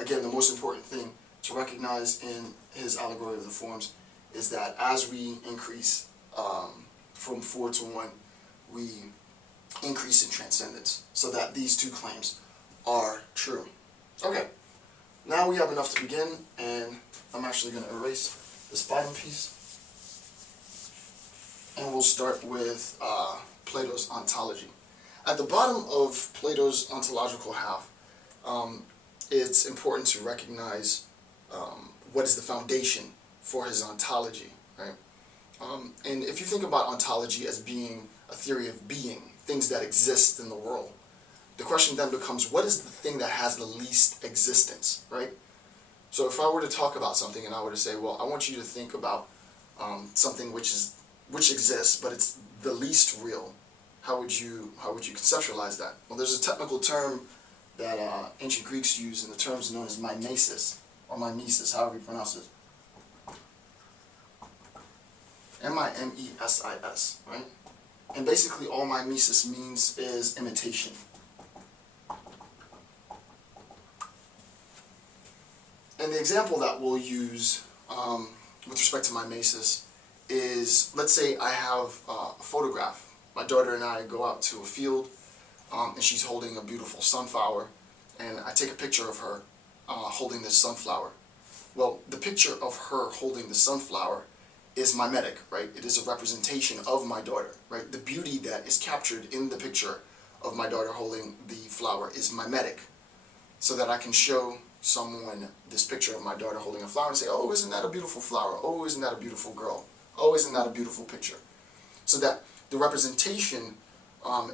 again, the most important thing to recognize in his allegory of the forms is that as we increase from 4 to 1, we increase in transcendence, so that these two claims are true. Okay, now we have enough to begin, and I'm actually going to erase this bottom piece, and we'll start with Plato's ontology. At the bottom of Plato's ontological half, it's important to recognize what is the foundation for his ontology, right? And if you think about ontology as being a theory of being, things that exist in the world, the question then becomes, what is the thing that has the least existence, right? So if I were to talk about something and I were to say, well, I want you to think about something which exists, but it's the least real, how would you conceptualize that? Well, there's a technical term that ancient Greeks used, and the term is known as mimesis, or mimesis, however you pronounce it. M-I-M-E-S-I-S, right? And basically all mimesis means is imitation. And the example that we'll use with respect to mimesis is, let's say I have a photograph. My daughter and I go out to a field, and she's holding a beautiful sunflower, and I take a picture of her holding this sunflower. Well, the picture of her holding the sunflower is mimetic, right? It is a representation of my daughter, right? The beauty that is captured in the picture of my daughter holding the flower is mimetic, so that I can show someone this picture of my daughter holding a flower and say, oh, isn't that a beautiful flower? Oh, isn't that a beautiful girl? Oh, isn't that a beautiful picture? So that the representation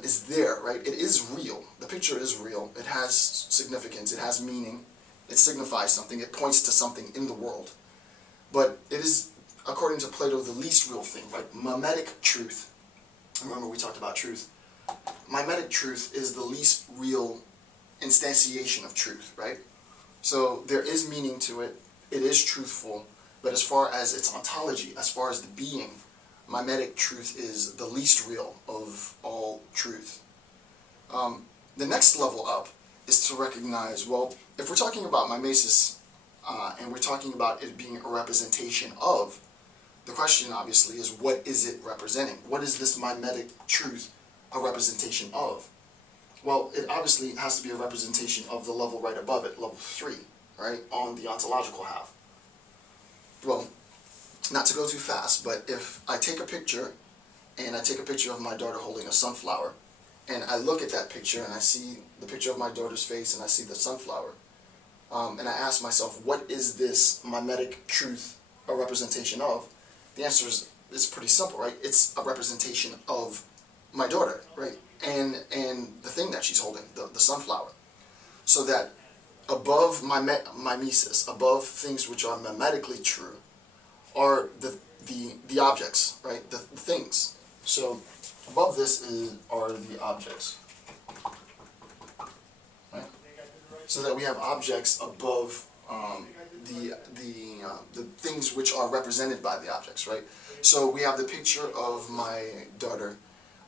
is there, right? It is real. The picture is real. It has significance. It has meaning. It signifies something. It points to something in the world. But it is, according to Plato, the least real thing, right? Mimetic truth. Remember, we talked about truth. Mimetic truth is the least real instantiation of truth, right? So there is meaning to it. It is truthful. But as far as its ontology, as far as the being, mimetic truth is the least real of all truth. The next level up is to recognize, well, if we're talking about mimesis and we're talking about it being a representation of, the question obviously is, what is it representing? What is this mimetic truth a representation of? Well, it obviously has to be a representation of the level right above it, level 3, right, on the ontological half. Well, not to go too fast, but if I take a picture, and I take a picture of my daughter holding a sunflower, and I look at that picture, and I see the picture of my daughter's face, and I see the sunflower, and I ask myself, what is this mimetic truth a representation of? The answer is pretty simple, right? It's a representation of my daughter, right? And the thing that she's holding, the sunflower. So that above mimesis, above things which are mimetically true, are the objects, right? The things. So above this are the objects, right? So that we have objects above the things which are represented by the objects, right? So we have the picture of my daughter,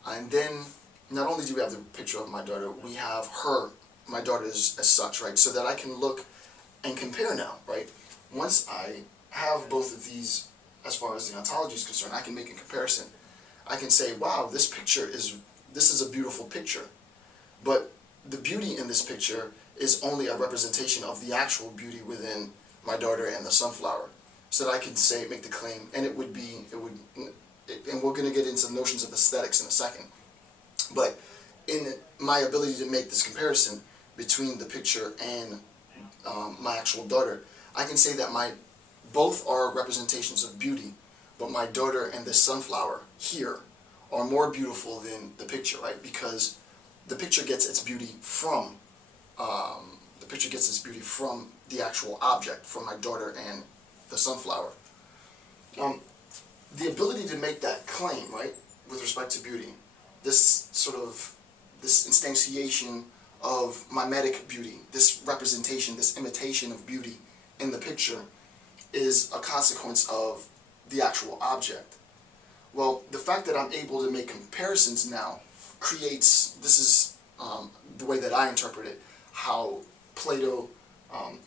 and then not only do we have the picture of my daughter, we have her, my daughter as such, right? So that I can look and compare now, right? Once I have both of these, as far as the ontology is concerned, I can make a comparison. I can say, wow, this is a beautiful picture. But the beauty in this picture is only a representation of the actual beauty within my daughter and the sunflower. So that I can say, make the claim, and and we're going to get into notions of aesthetics in a second. But in my ability to make this comparison between the picture and my actual daughter, I can say that both are representations of beauty, but my daughter and this sunflower here are more beautiful than the picture, right? Because the picture gets its beauty from the actual object, from my daughter and the sunflower. The ability to make that claim, right, with respect to beauty, this instantiation of mimetic beauty, this representation, this imitation of beauty in the picture, is a consequence of the actual object. Well, the fact that I'm able to make comparisons now creates, this is the way that I interpret it, how Plato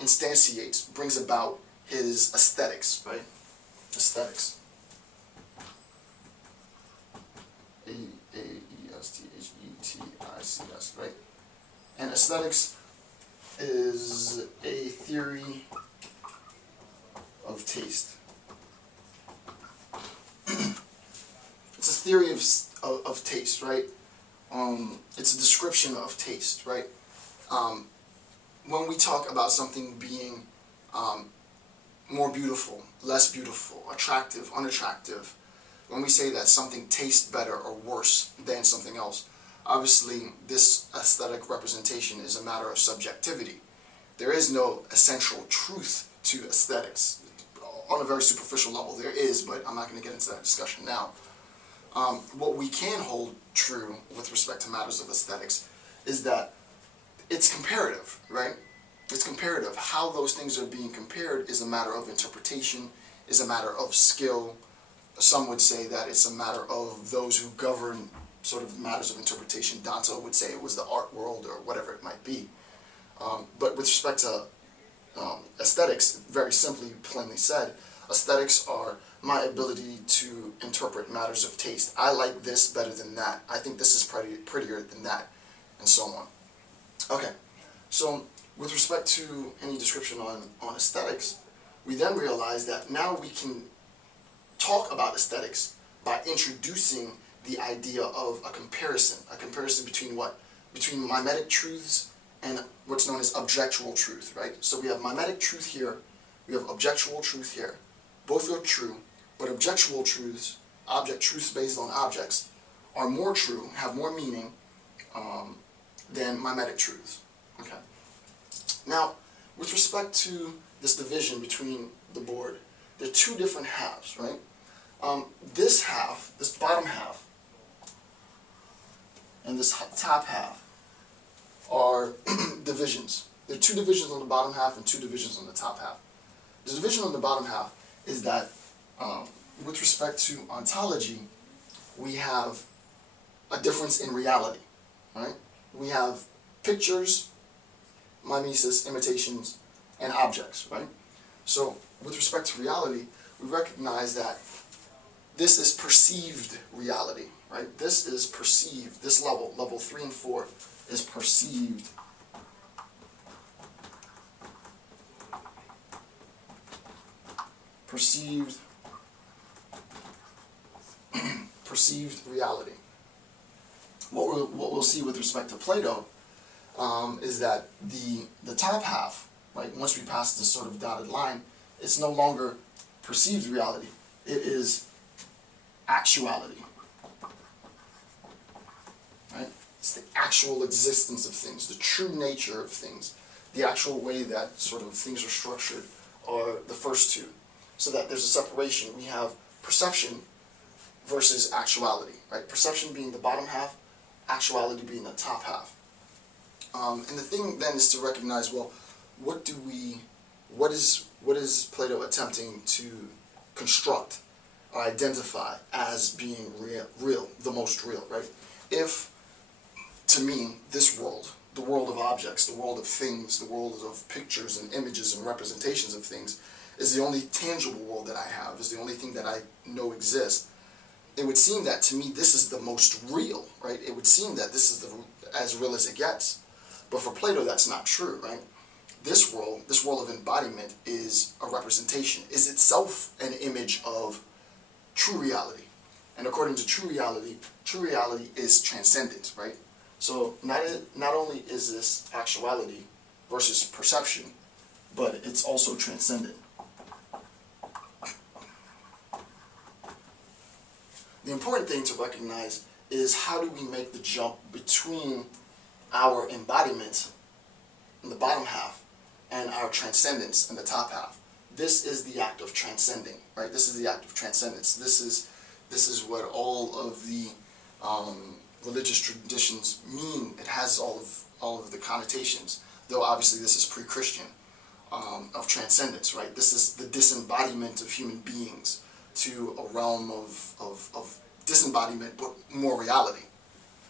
instantiates, brings about his aesthetics, right? Aesthetics. A-E-S-T-H-E-T-I-C-S, right? And aesthetics is a theory of taste. It's a theory of taste, right? It's a description of taste, right? When we talk about something being more beautiful, less beautiful, attractive, unattractive, when we say that something tastes better or worse than something else, obviously this aesthetic representation is a matter of subjectivity. There is no essential truth to aesthetics. On a very superficial level, there is, but I'm not going to get into that discussion now. What we can hold true with respect to matters of aesthetics is that it's comparative, right? It's comparative. How those things are being compared is a matter of interpretation, is a matter of skill. Some would say that it's a matter of those who govern sort of matters of interpretation. Dante would say it was the art world or whatever it might be. But with respect to aesthetics, very simply, plainly said, aesthetics are my ability to interpret matters of taste. I like this better than that. I think this is prettier than that, and so on. Okay, so with respect to any description on aesthetics, we then realize that now we can talk about aesthetics by introducing the idea of a comparison between what? Between mimetic truths and what's known as objectual truth, right? So we have mimetic truth here, we have objectual truth here. Both are true, but objectual truths, truths based on objects, are more true, have more meaning than mimetic truths. Okay. Now, with respect to this division between the board, there are two different halves, right? This half, this bottom half, and this top half are divisions. There are two divisions on the bottom half and two divisions on the top half. The division on the bottom half is that with respect to ontology, we have a difference in reality, right? We have pictures, mimesis, imitations, and objects, right? So with respect to reality, we recognize that this is perceived reality, right? This is perceived, this level 3 and 4, is perceived. Perceived reality. What we'll see with respect to Plato is that the top half, right, once we pass this sort of dotted line, it's no longer perceived reality. It is actuality. Right? It's the actual existence of things, the true nature of things, the actual way that sort of things are structured are the first two. So that there's a separation. We have perception versus actuality, right? Perception being the bottom half, actuality being the top half. And the thing then is to recognize, well, what is Plato attempting to construct or identify as being real, the most real, right? If, to me, this world, the world of objects, the world of things, the world of pictures and images and representations of things, is the only tangible world that I have, is the only thing that I know exists, it would seem that to me this is the most real, right? It would seem that this is as real as it gets. But for Plato, that's not true, right? This world of embodiment is a representation, is itself an image of true reality. And according to true reality is transcendent, right? So not only is this actuality versus perception, but it's also transcendent. The important thing to recognize is how do we make the jump between our embodiment in the bottom half and our transcendence in the top half. This is the act of transcending, right? This is the act of transcendence. This is what all of the religious traditions mean. It has all of the connotations, though obviously this is pre-Christian, of transcendence, right? This is the disembodiment of human beings to a realm of disembodiment, but more reality.